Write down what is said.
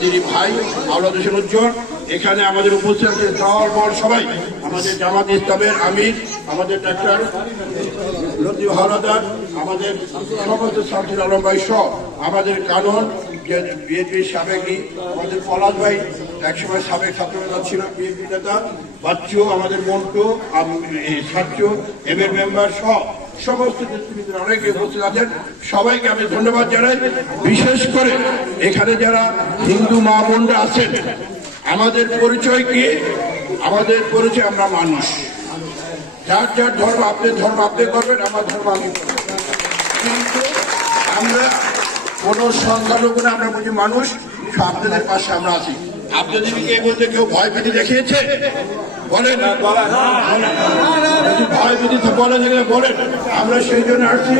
যিনি ভাই আওলাদ হোসেন উজ্জ্বল, এখানে আমাদের উপস্থিত আছে দল বল সবাই, আমাদের জামাত ইসলামের আমির, আমাদের ডাক্তার লতিফ হাওলাদার, আমাদের সমস্ত শামসুল আলম ভাই সহ আমাদের কানন বিএনপির সাবেকই আমাদের পলাশ ভাই, একসময় সাবেক ছাত্রনেতা ছিল বিএনপি নেতা, বাচ্চু, আমাদের মন্টু, সাচ্চু, এমএর মেম্বার সহ সমস্ত নেতৃবৃন্দ অনেকে উপস্থিত আছেন। সবাইকে আমি ধন্যবাদ জানাই। বিশেষ করে এখানে যারা হিন্দু মা বোনরা আছেন, আমাদের পরিচয় কি? আমাদের পরিচয় আমরা মানুষ। যার যার ধর্ম আপনি করবেন, আমার ধর্ম আমি করবেন, কিন্তু আমরা কোনো সংখ্যালঘু না, আমরা বুঝি মানুষ। আপনাদের পাশে আমরা আছি। আপনাদের এই বলতে কেউ ভয় ভীতি দেখিয়েছে? বলেন ভয় ভীতি বলে থাকলে বলেন, আমরা সেই জন্য আসছি।